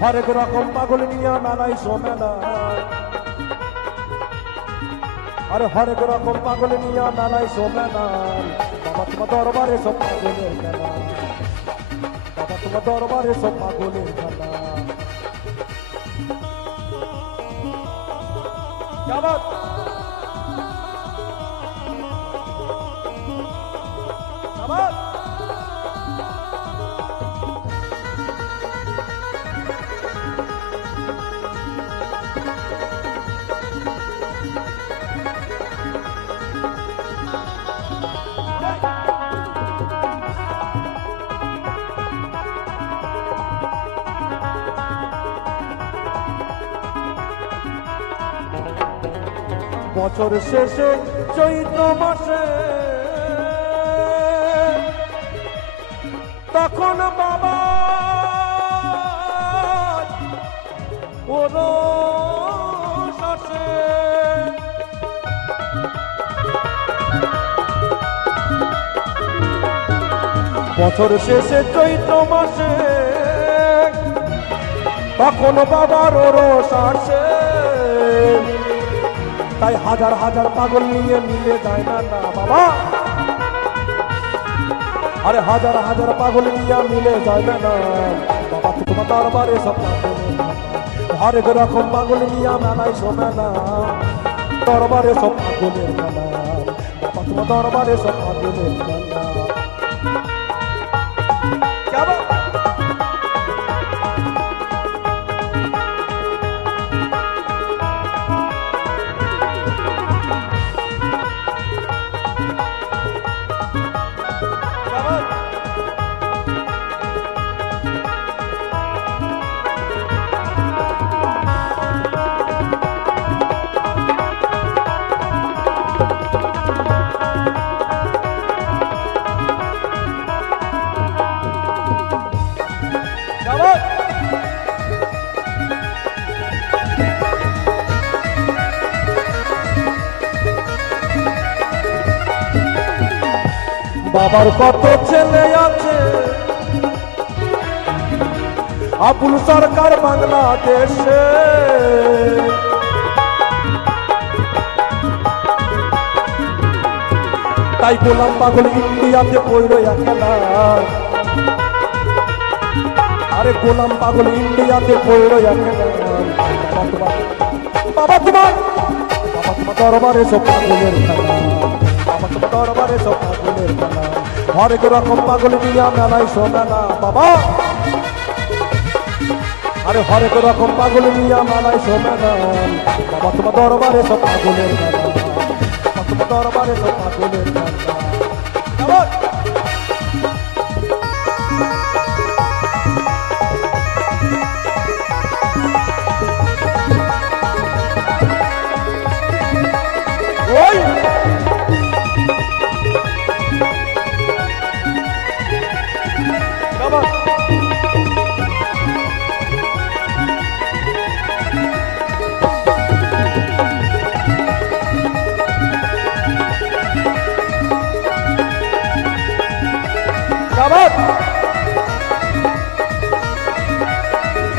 হরেক রকম পাগল নিয়া মেলাই সোমেলা আরে হরেক রকম পাগল নিয়া মেলাই সোমেলা বাবা তোমার দরবারে সব পাগলের খেলা বাবা তোমার দরবারে সব পাগলের খেলা যাবাত যাবাত বছর শেষে চৈত্র মাসে তখন বাবা ওরস আসে বছর শেষে চৈত্র মাসে তখন বাবার ওরস আসে তাই হাজার হাজার পাগল নিয়ে মিলে যায় না না বাবা আরে হাজার হাজার পাগল নিয়ে মিলে যাবে না বাবা তোমার দরবারে সব হরেক রকম পাগল নিয়ে মেলায় সোমেলা দরবারে সব পাগলের মেলা বাবা তোমার দরবারে সব পাগলের মেলা বাবার কত ছেলে আছে আবুল সরকার বাংলাদেশে তাই গোলাম পাগল ইন্ডিয়াতে পড়ল একলা আরে গোলাম পাগল ইন্ডিয়াতে পড়ল একলা বাবা তোমার দরবারে সব পাগলের খেলা বাবা তোমার দরবারে সব পাগলের খেলা হরেক রকম পাগল নিয়া মেলায় সোমেলা বাবা আরে হরেক রকম পাগল নিয়া মেলায় সোমেলা বাবা তোমার দরবারে সব পাগলের খেলা বাবা তোমার দরবারে সব পাগলের খেলা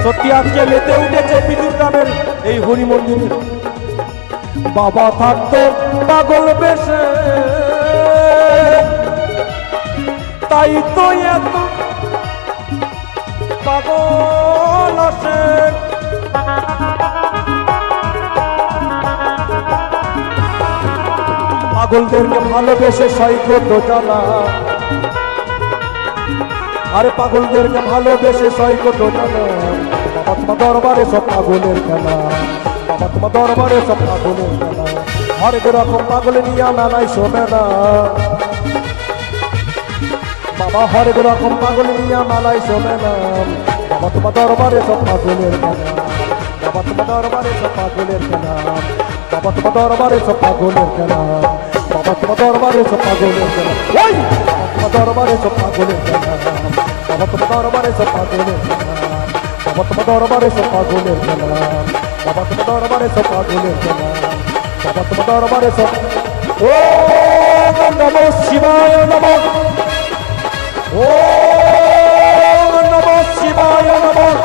সত্যি আজকে মেতে উঠেছে বিদুর গ্রামের এই হরি মন্দিরে বাবা থাকতো পাগল বেশে তাই তো এত পাগল আসে পাগলদেরকে ভালোবেসে সৈকত জানা আরে পাগলদেরকে ভালোবেসে সৈকত জানা বাবা তোমার দরবারে সব পাগলের খেলা বাবা তোমার দরবারে সব পাগলের খেলা হরেক রকম পাগল নিয়া মেলায় সোমেলা বাবা হরেক রকম পাগল নিয়া মেলায় সোমেলা বাবা তোমার দরবারে সব পাগলের খেলা বাবা তোমার দরবারে সব পাগলের খেলা বাবা তোমার দরবারে সব পাগলের খেলা বাবা তোমার দরবারে সব পাগলের খেলা তোমার দরবারে সব পাগলের খেলা বাবা তোমার দরবারে সব পাগলের খেলা বাবা তোমার দরবারে সব পাগলের খেলা বাবা তোমার দরবারে সব পাগলের খেলা বাবা তোমার দরবারে সব ওম নমঃ শিবায় নমঃ ওম নমঃ শিবায় নমঃ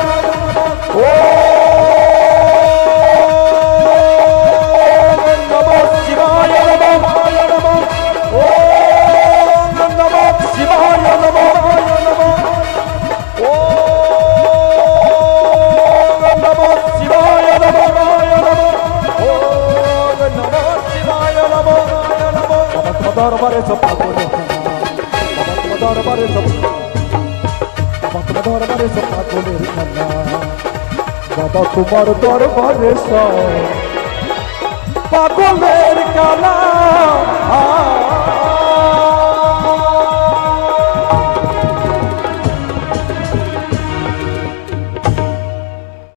দরবারে সব বাবা তোমার দরবারে সব পাগলের খেলা বাবা তোমার দরবারে সব পাগলের খেলা